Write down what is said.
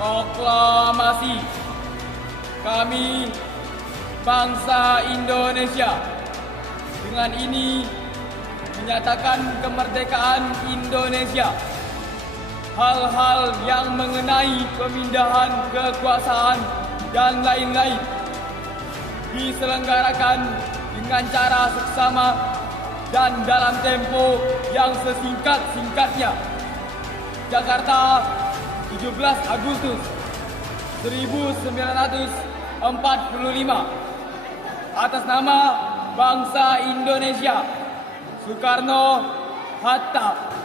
Proklamasi. Kami, bangsa Indonesia, dengan ini menyatakan kemerdekaan Indonesia. Hal-hal yang mengenai pemindahan kekuasaan dan lain-lain diselenggarakan dengan cara seksama dan dalam tempo yang sesingkat-singkatnya. Jakarta, 17 Agustus 1945. Atas nama bangsa Indonesia, Soekarno-Hatta.